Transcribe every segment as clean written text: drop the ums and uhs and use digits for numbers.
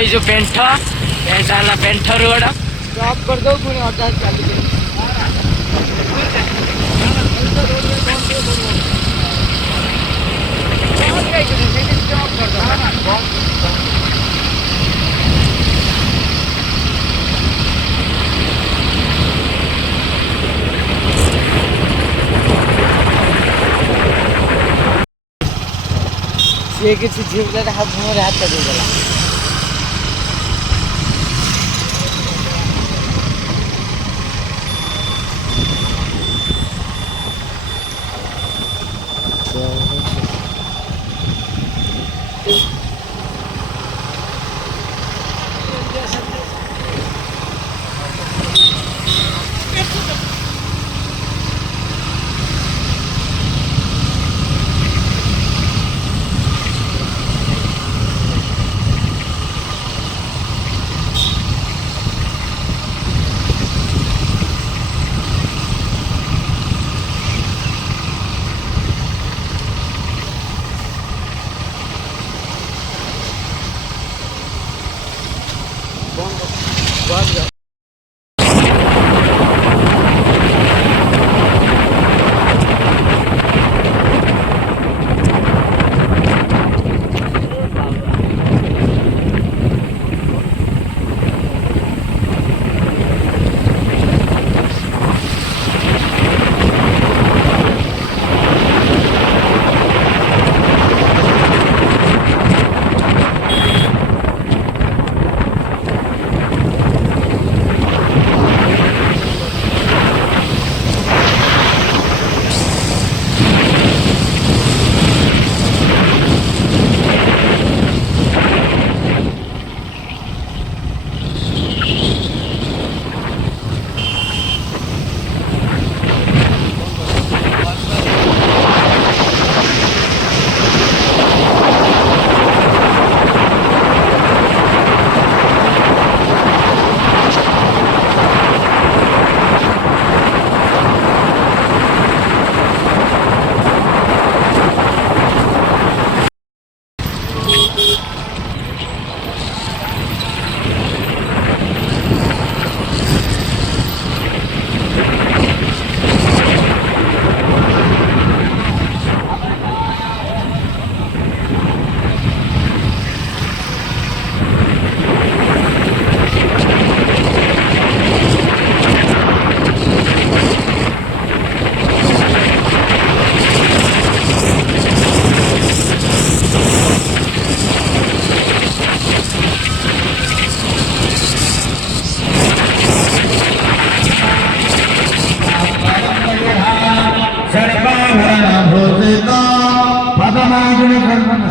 भाई जो पेंट वाला पेंट रोड स्टॉप कर दो पूरे और चालू ये किसी झील हाथ घूम हाथ कर देगा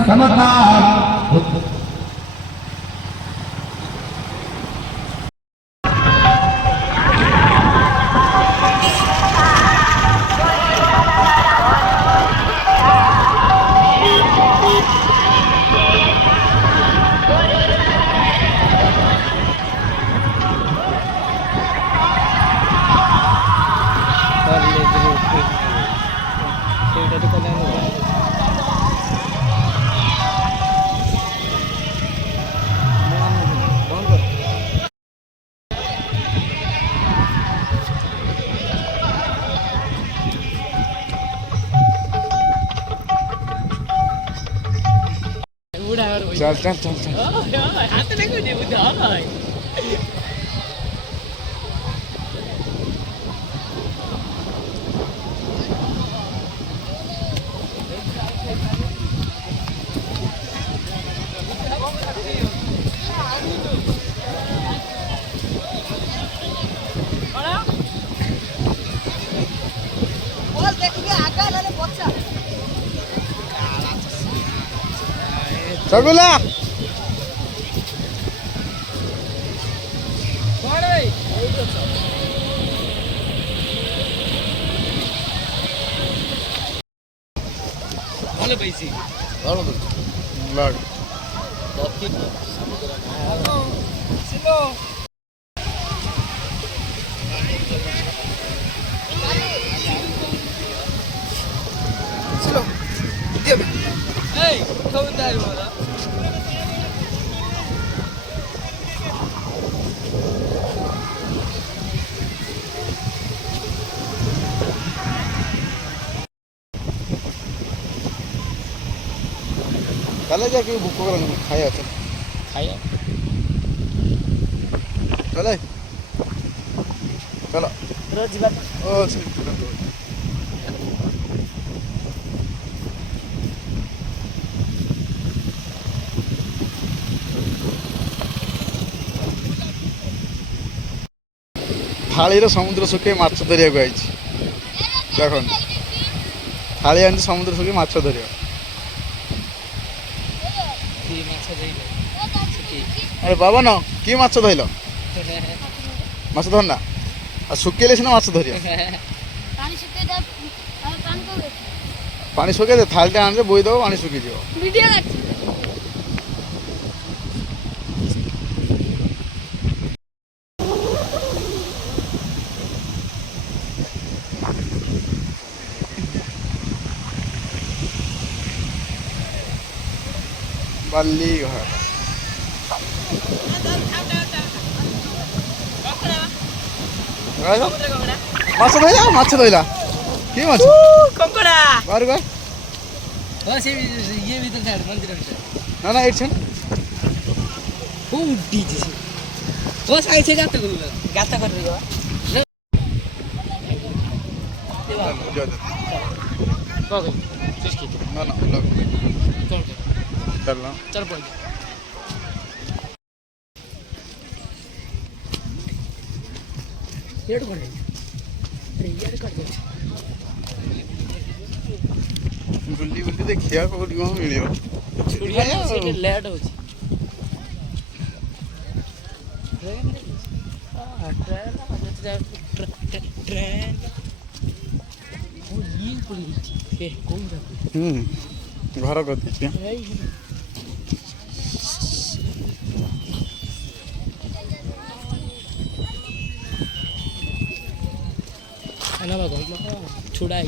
समता चल चल चल चल हाथ नहीं दे उधर सगुला ভালো পাইছি ভালো তো লাগ ঠিক ছিল ছিল এই খবরদার বলা चले जाके भूख कर खाया चल खाया चले चलो रोज बात ओ चल थाली समुद्र सुखे माछ धरिया देख थाली आनी समुद्र सुखे माछ धरिया अरे बाबा न कि माछ धरल माछ धरना आ सुखेले सीना माछ धरिया पानी सुखे दे थाली आने बोई दब पानी सुखी जीव बाली घर माछ धरला माछ धरला कि माछ कंकड़ा बाहर गए हो से ये भीतर छाड़ मंदिर भीतर ना ना एट छन ओ डीजे ओ साइड से गाता कर रही हो ना ना चल चल पड़ येड कर अरे यार कर दे गुल्ली गुल्ली देखिया कोडी को मिलियो छुड़िया से लेट हो छी ट्रेन ओ ये पुलिस ए कौन जा घर कर दीजिए छुड़ा